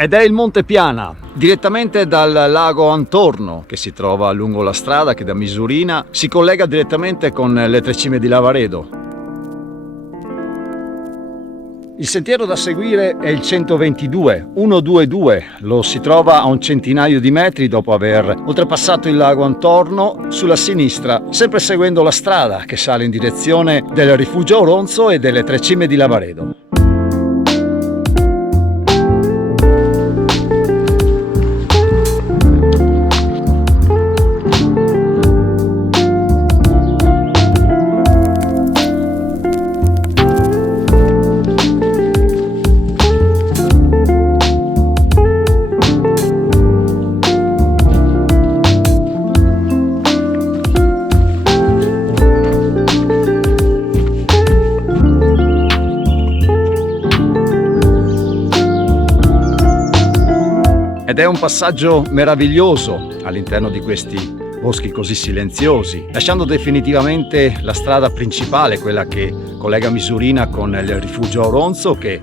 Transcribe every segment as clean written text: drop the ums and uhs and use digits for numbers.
Ed è il Monte Piana, direttamente dal lago Antorno, che si trova lungo la strada che da Misurina si collega direttamente con le Tre Cime di Lavaredo. Il sentiero da seguire è il 122, lo si trova a un centinaio di metri dopo aver oltrepassato il lago Antorno sulla sinistra, sempre seguendo la strada che sale in direzione del rifugio Auronzo e delle Tre Cime di Lavaredo. Ed è un passaggio meraviglioso all'interno di questi boschi così silenziosi, lasciando definitivamente la strada principale, quella che collega Misurina con il rifugio Auronzo, che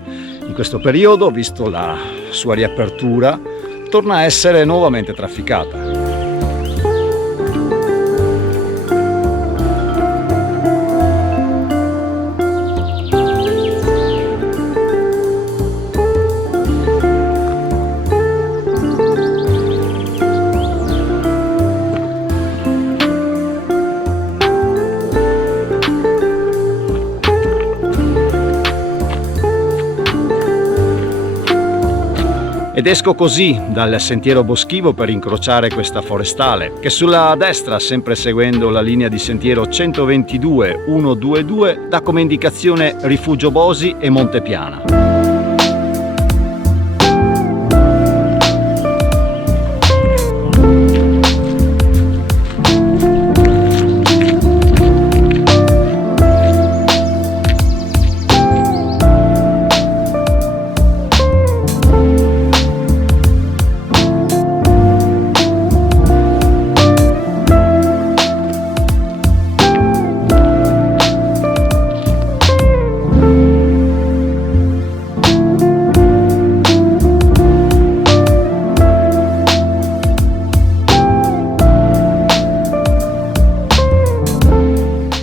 in questo periodo, visto la sua riapertura, torna a essere nuovamente trafficata. Ed esco così dal sentiero boschivo per incrociare questa forestale, che sulla destra, sempre seguendo la linea di sentiero 122, dà come indicazione Rifugio Bosi e Monte Piana.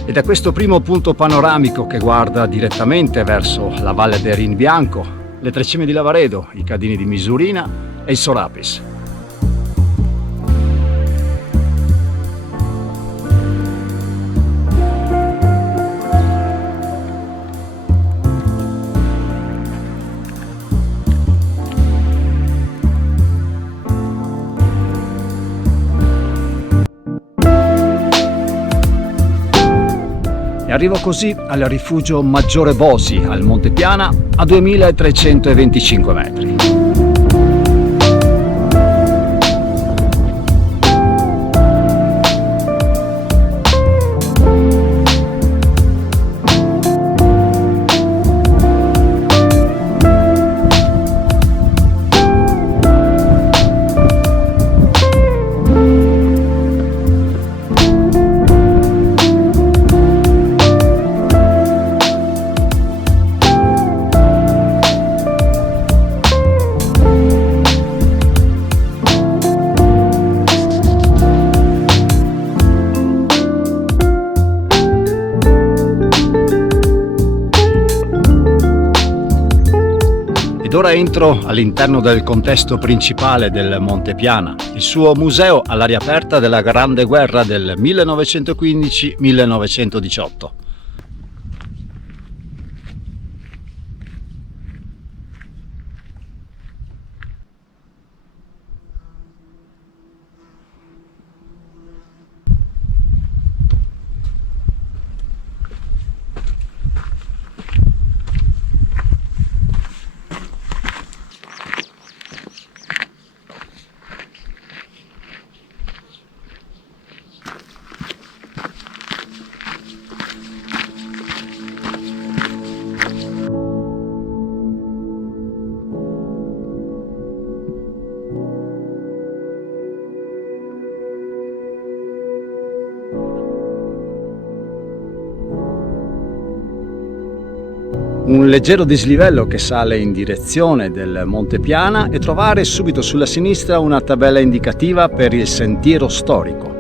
Ed è questo primo punto panoramico che guarda direttamente verso la valle del Rin Bianco, le Tre Cime di Lavaredo, i Cadini di Misurina e il Sorapis. E arrivo così al rifugio Maggiore Bosi, al Monte Piana, a 2325 metri. Ed ora entro all'interno del contesto principale del Monte Piana, il suo museo all'aria aperta della Grande Guerra del 1915-1918. un leggero dislivello che sale in direzione del Monte Piana e trovare subito sulla sinistra una tabella indicativa per il sentiero storico.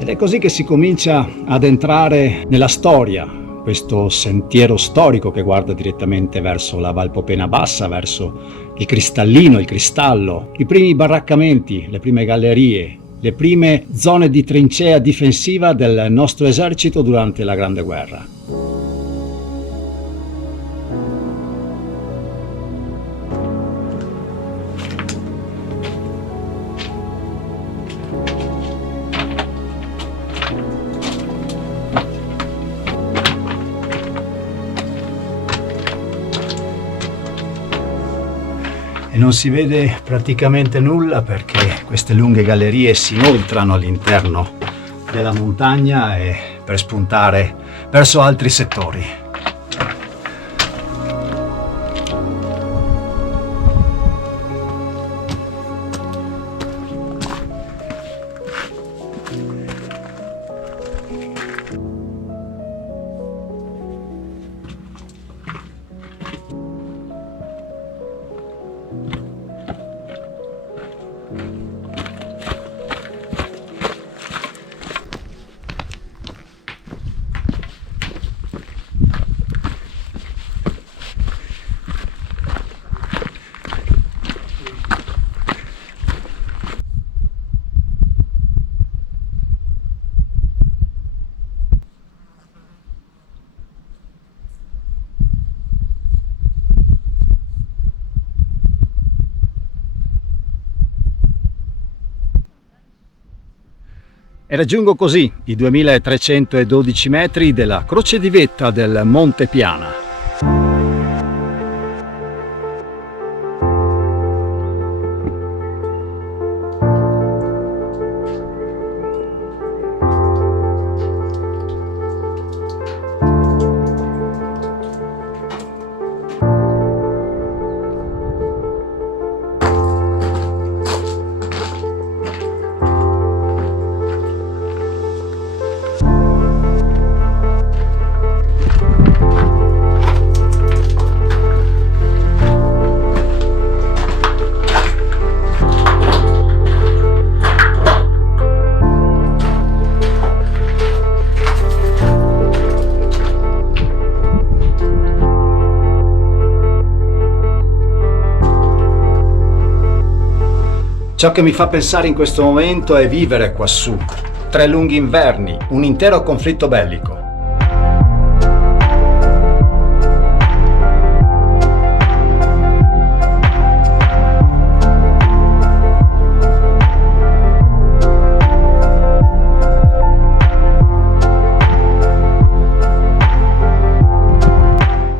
Ed è così che si comincia ad entrare nella storia, questo sentiero storico che guarda direttamente verso la Valpopena Bassa, verso il Cristallino, il Cristallo, i primi baraccamenti, le prime gallerie, le prime zone di trincea difensiva del nostro esercito durante la Grande Guerra. Non si vede praticamente nulla perché queste lunghe gallerie si inoltrano all'interno della montagna e per spuntare verso altri settori. E raggiungo così i 2312 metri della croce di vetta del Monte Piana. Ciò che mi fa pensare in questo momento è vivere quassù, 3 lunghi inverni, un intero conflitto bellico.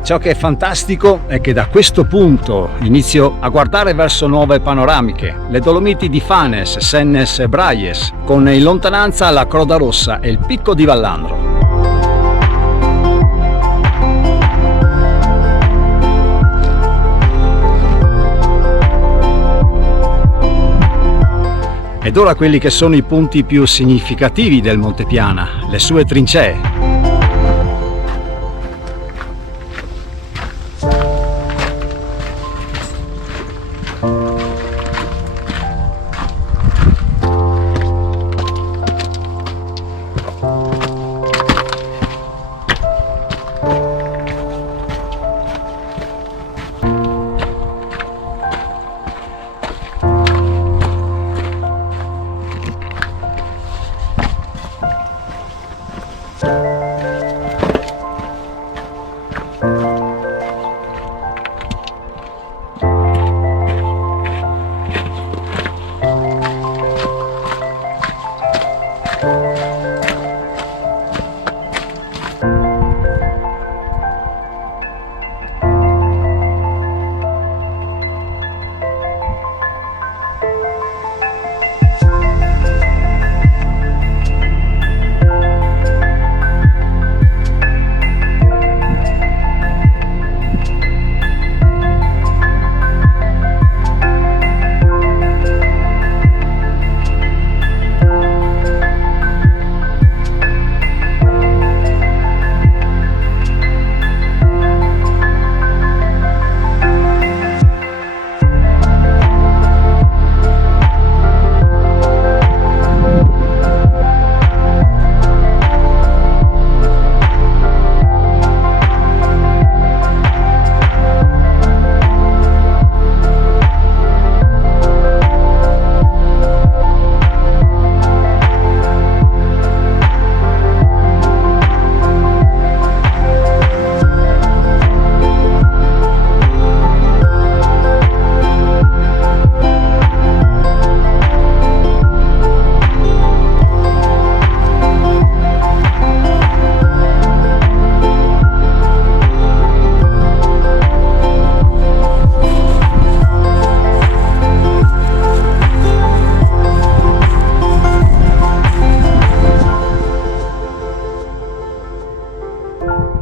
Ciò che è fantastico è che da questo punto inizio a guardare verso nuove panoramiche, le Dolomiti di Fanes, Sennes e Braies, con in lontananza la Croda Rossa e il picco di Vallandro. Ed ora quelli che sono i punti più significativi del Monte Piana, le sue trincee.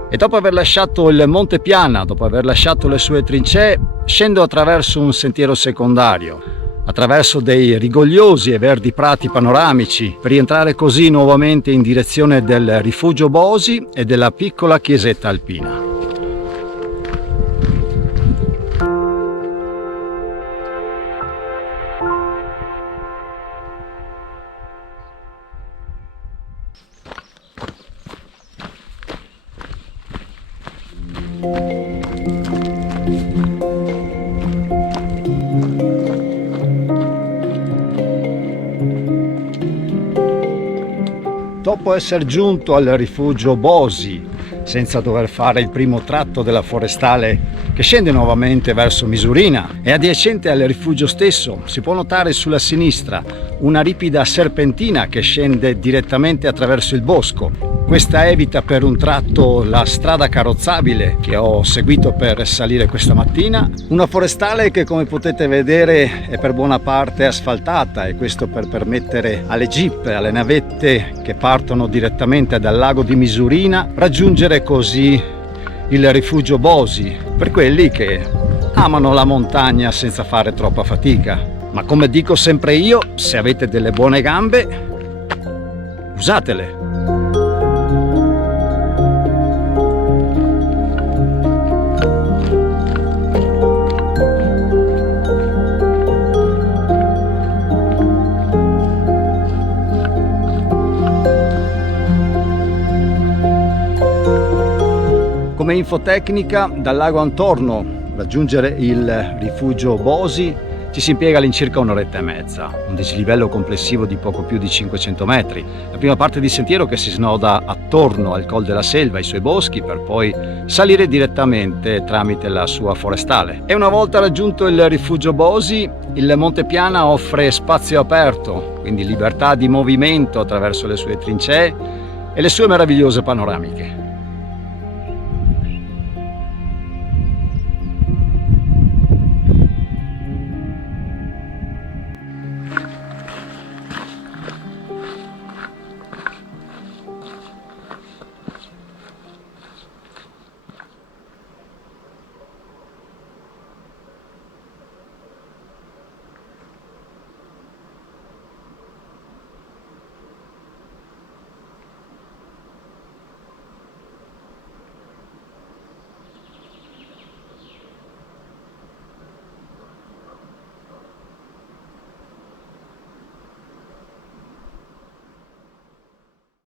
E dopo aver lasciato il Monte Piana, dopo aver lasciato le sue trincee, scendo attraverso un sentiero secondario, attraverso dei rigogliosi e verdi prati panoramici, per rientrare così nuovamente in direzione del rifugio Bosi e della piccola chiesetta alpina. Dopo essere giunto al rifugio Bosi, senza dover fare il primo tratto della forestale che scende nuovamente verso Misurina, e adiacente al rifugio stesso si può notare sulla sinistra una ripida serpentina che scende direttamente attraverso il bosco. Questa evita per un tratto la strada carrozzabile che ho seguito per salire questa mattina, una forestale che, come potete vedere, è per buona parte asfaltata, e questo per permettere alle jeep, alle navette che partono direttamente dal lago di Misurina, raggiungere così il rifugio Bosi, per quelli che amano la montagna senza fare troppa fatica. Ma come dico sempre io, se avete delle buone gambe, usatele! Come infotecnica, dal lago Antorno raggiungere il rifugio Bosi ci si impiega all'incirca un'oretta e mezza, un dislivello complessivo di poco più di 500 metri. La prima parte di sentiero che si snoda attorno al Col della Selva, ai suoi boschi, per poi salire direttamente tramite la sua forestale. E una volta raggiunto il rifugio Bosi, il Monte Piana offre spazio aperto, quindi libertà di movimento attraverso le sue trincee e le sue meravigliose panoramiche.